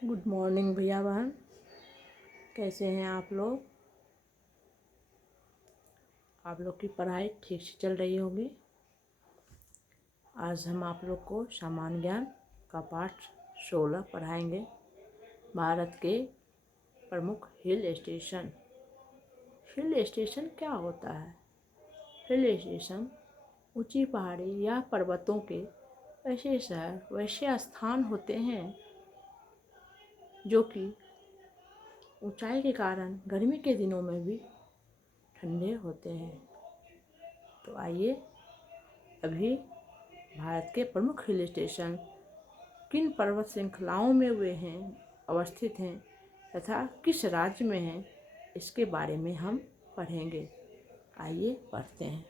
Good morning भैया बहन, कैसे हैं आप लोग। आप लोग की पढ़ाई ठीक से चल रही होगी। आज हम आप लोग को सामान्य ज्ञान का पाठ 16 पढ़ाएंगे। भारत के प्रमुख हिल स्टेशन। हिल स्टेशन क्या होता है? हिल स्टेशन ऊंची पहाड़ी या पर्वतों के ऐसे शहर वैसे स्थान होते हैं जो कि ऊंचाई के कारण गर्मी के दिनों में भी ठंडे होते हैं। तो आइए अभी भारत के प्रमुख हिल स्टेशन किन पर्वत श्रृंखलाओं में वे हैं अवस्थित हैं तथा किस राज्य में हैं, इसके बारे में हम पढ़ेंगे। आइए पढ़ते हैं।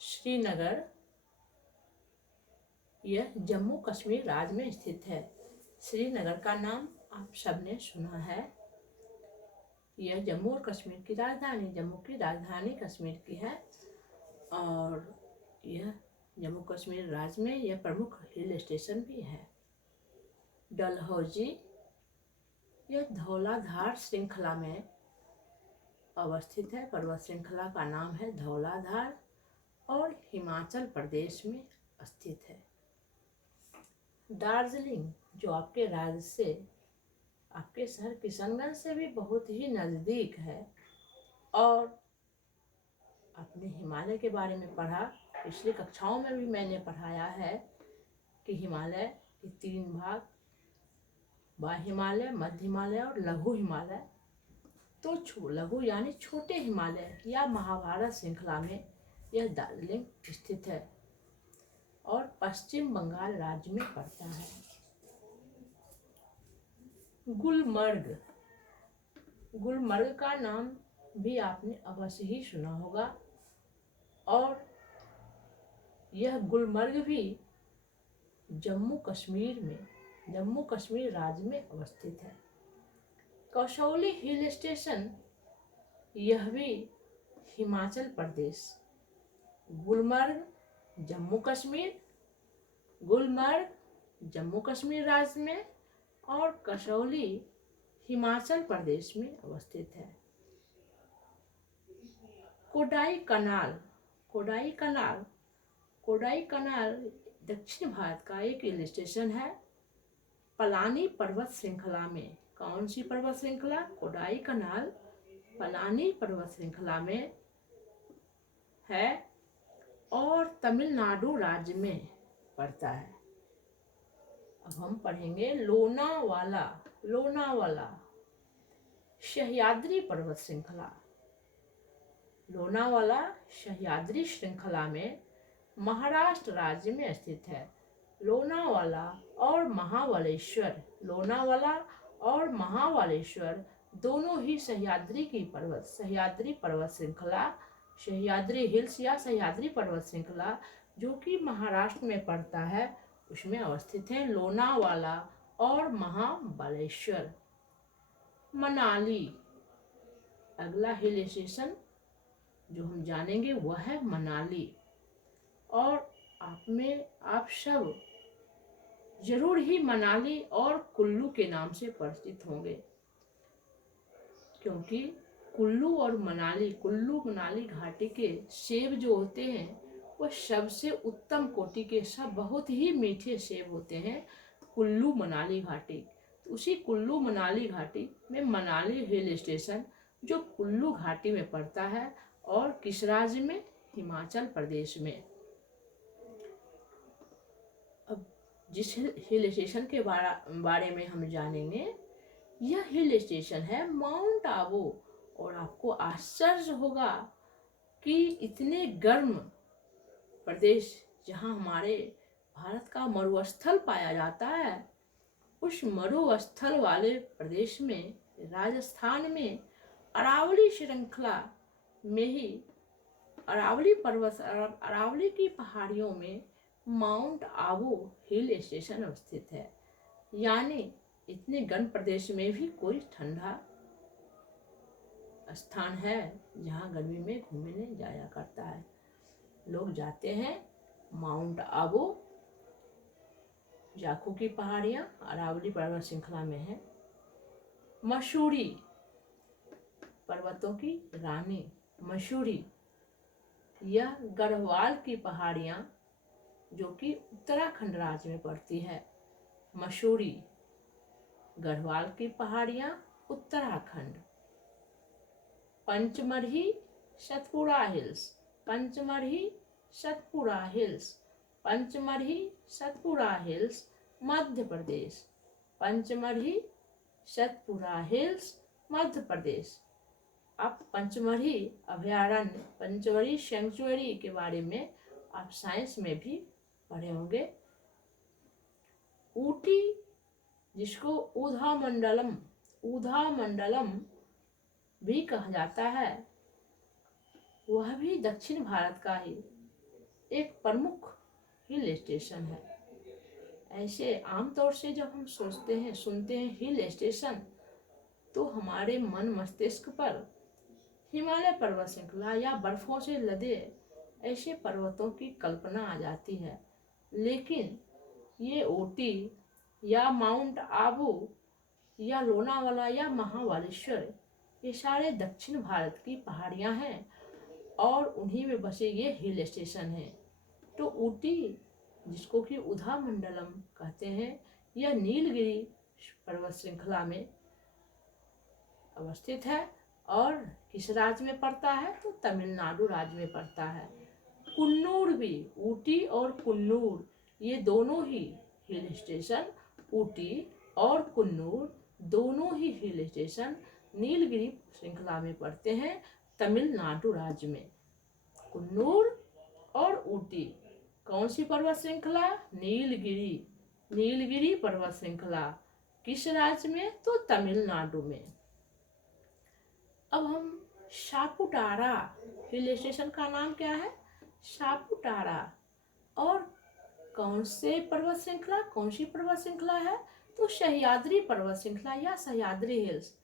श्रीनगर यह जम्मू कश्मीर राज्य में स्थित है। श्रीनगर का नाम आप सबने सुना है। यह जम्मू और कश्मीर की राजधानी, जम्मू की राजधानी कश्मीर की है और यह जम्मू कश्मीर राज्य में यह प्रमुख हिल स्टेशन भी है। डलहौजी यह धौलाधार श्रृंखला में अवस्थित है। पर्वत श्रृंखला का नाम है धौलाधार और हिमाचल प्रदेश में स्थित है। दार्जिलिंग जो आपके राज्य से, आपके शहर किशनगंज से भी बहुत ही नज़दीक है और आपने हिमालय के बारे में पढ़ा, पिछली कक्षाओं में भी मैंने पढ़ाया है कि हिमालय के 3 भाग, बाह्य हिमालय, मध्य हिमालय और लघु हिमालय। तो लघु यानी छोटे हिमालय या महाभारत श्रृंखला में यह दार्जिलिंग स्थित है और पश्चिम बंगाल राज्य में पड़ता है। गुलमर्ग, गुलमर्ग का नाम भी आपने अवश्य ही सुना होगा और यह गुलमर्ग भी जम्मू कश्मीर राज्य में अवस्थित है। कसौली हिल स्टेशन यह भी हिमाचल प्रदेश, गुलमर्ग जम्मू कश्मीर राज्य में और कसौली हिमाचल प्रदेश में अवस्थित है। कोडाई कनाल दक्षिण भारत का एक हिल स्टेशन है। पलानी पर्वत श्रृंखला में, कौन सी पर्वत श्रृंखला? कोडाई कनाल पलानी पर्वत श्रृंखला में है और तमिलनाडु राज्य में पड़ता है। अब हम पढ़ेंगे लोनावाला सह्याद्री पर्वत श्रृंखला। लोनावाला सह्याद्री श्रृंखला में महाराष्ट्र राज्य में स्थित है। लोनावाला और महाबलेश्वर दोनों ही सह्याद्री पर्वत श्रृंखला, सह्याद्री हिल्स या सह्याद्री पर्वत श्रृंखला जो कि महाराष्ट्र में पड़ता है, उसमें अवस्थित है लोनावाला और महाबलेश्वर। मनाली, अगला हिल स्टेशन जो हम जानेंगे वह है मनाली और आप सब जरूर ही मनाली और कुल्लू के नाम से परिचित होंगे, क्योंकि कुल्लू मनाली घाटी के सेब जो होते हैं वह सबसे उत्तम कोटि के, सब बहुत ही मीठे सेब होते हैं कुल्लू मनाली घाटी। तो उसी कुल्लू मनाली घाटी में मनाली हिल स्टेशन जो कुल्लू घाटी में पड़ता है और किस राज्य में? हिमाचल प्रदेश में। अब जिस हिल स्टेशन के बारे में हम जानेंगे, यह हिल स्टेशन है माउंट आबू। और आपको आश्चर्य होगा कि इतने गर्म प्रदेश जहां हमारे भारत का मरुस्थल पाया जाता है, उस मरुस्थल वाले प्रदेश में राजस्थान में अरावली श्रृंखला में ही अरावली की पहाड़ियों में माउंट आबू हिल स्टेशन अवस्थित है। यानी इतने गर्म प्रदेश में भी कोई ठंडा स्थान है जहाँ गर्मी में घूमने जाया करता है। लोग जाते हैं। माउंट आबू जाखू की पहाड़ियाँ अरावली पर्वत श्रृंखला में है। मसूरी पर्वतों की रानी मसूरी, यह गढ़वाल की पहाड़ियाँ जो कि उत्तराखंड राज्य में पड़ती है। मसूरी गढ़वाल की पहाड़ियाँ Uttarakhand. Pachmarhi Satpura hills, Pachmarhi Satpura hills, Pachmarhi Satpura hills Madhya Pradesh, Pachmarhi Satpura hills Madhya Pradesh. आप पंचमढ़ी अभयारण्य, पंचमढ़ी सेंचुरी के बारे में आप साइंस में भी पढ़े होंगे। ऊटी जिसको ऊधा मंडलम भी कहा जाता है, वह भी दक्षिण भारत का ही एक प्रमुख हिल स्टेशन है। ऐसे आमतौर से जब हम सुनते हैं हिल स्टेशन, तो हमारे मन मस्तिष्क पर हिमालय पर्वत श्रृंखला या बर्फों से लदे ऐसे पर्वतों की कल्पना आ जाती है। लेकिन ये ऊटी या माउंट आबू या लोनावाला या महाबलेश्वर, ये सारे दक्षिण भारत की पहाड़ियाँ हैं और उन्हीं में बसे ये हिल स्टेशन हैं। तो ऊटी जिसको कि उधा मंडलम कहते हैं, यह नीलगिरी पर्वत श्रृंखला में अवस्थित है और किस राज्य में पड़ता है, तो तमिलनाडु राज्य में पड़ता है। कुन्नूर भी, ऊटी और कुन्नूर ये दोनों ही हिल स्टेशन, ऊटी और कुन्नूर दोनों ही हिल स्टेशन नीलगिरी श्रृंखला में पड़ते हैं तमिलनाडु राज्य में। कुन्नूर और ऊटी कौन सी पर्वत श्रृंखला? नीलगिरी, नीलगिरी पर्वत श्रृंखला किस राज्य में? तो तमिलनाडु में। अब हम सापुटारा हिल स्टेशन का नाम क्या है? सापुटारा। और कौन सी पर्वत श्रृंखला है? तो सह्याद्री पर्वत श्रृंखला या सह्याद्री हिल्स।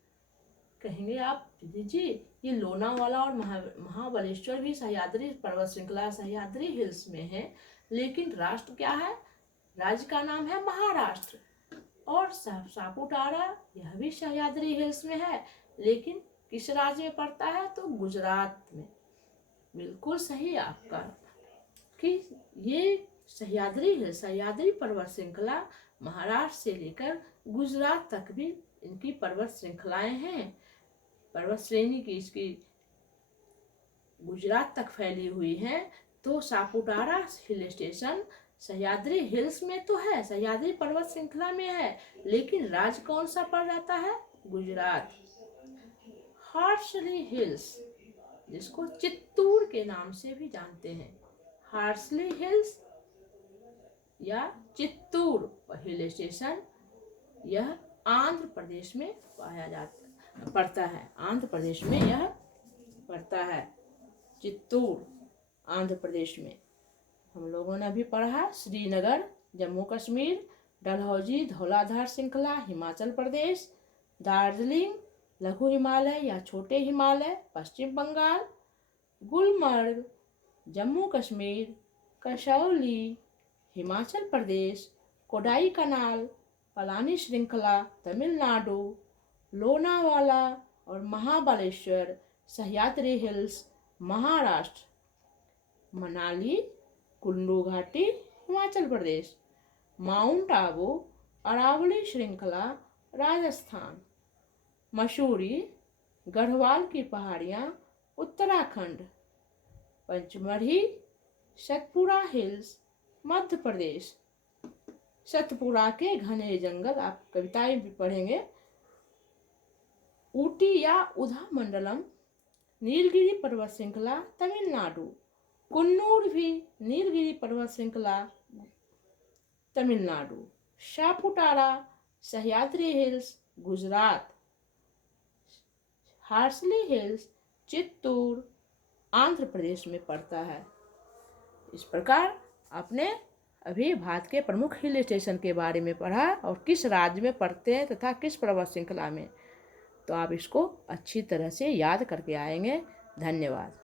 कहेंगे आप दीदी जी, ये लोनावाला और महाबलेश्वर भी सह्याद्री पर्वत श्रृंखला सह्याद्री हिल्स में है, लेकिन राष्ट्र क्या है? राज्य का नाम है महाराष्ट्र। और सापुटारा यह भी सह्याद्री हिल्स में है, लेकिन किस राज्य में पड़ता है? तो गुजरात में। बिल्कुल सही आपका कि ये सह्याद्री पर्वत श्रृंखला महाराष्ट्र से लेकर गुजरात तक भी इनकी पर्वत श्रृंखलाएं हैं। पर्वत श्रेणी की इसकी गुजरात तक फैली हुई है। तो सापुटारा हिल स्टेशन सह्याद्री हिल्स में तो है, सह्याद्री पर्वत श्रृंखला में है, लेकिन राज्य कौन सा पड़ जाता है? गुजरात। हार्सली हिल्स जिसको चित्तूर के नाम से भी जानते हैं, हार्सली हिल्स या चित्तूर हिल स्टेशन, यह आंध्र प्रदेश में पड़ता है। आंध्र प्रदेश में यह पड़ता है, चित्तूर आंध्र प्रदेश में। हम लोगों ने अभी पढ़ा श्रीनगर जम्मू कश्मीर, डलहौजी धौलाधार श्रृंखला हिमाचल प्रदेश, दार्जिलिंग लघु हिमालय या छोटे हिमालय पश्चिम बंगाल, गुलमर्ग जम्मू कश्मीर, कसौली हिमाचल प्रदेश, कोडाई कनाल पलानी श्रृंखला तमिलनाडु, लोनावाला और महाबलेश्वर सह्याद्री हिल्स महाराष्ट्र, मनाली कुल्लू घाटी हिमाचल प्रदेश, माउंट आबू अरावली श्रृंखला राजस्थान, मसूरी गढ़वाल की पहाड़ियाँ उत्तराखंड, पंचमढ़ी सतपुड़ा हिल्स मध्य प्रदेश। सतपुड़ा के घने जंगल आप कविताएं भी पढ़ेंगे। ऊटी या उधा मंडलम नीलगिरी पर्वत श्रृंखला तमिलनाडु, कुन्नूर भी नीलगिरी पर्वत श्रृंखला तमिलनाडु, सापुटारा सह्याद्री हिल्स गुजरात, हार्सली हिल्स चित्तूर आंध्र प्रदेश में पड़ता है। इस प्रकार आपने अभी भारत के प्रमुख हिल स्टेशन के बारे में पढ़ा और किस राज्य में पड़ते हैं तथा किस पर्वत श्रृंखला में। तो आप इसको अच्छी तरह से याद करके आएंगे। धन्यवाद।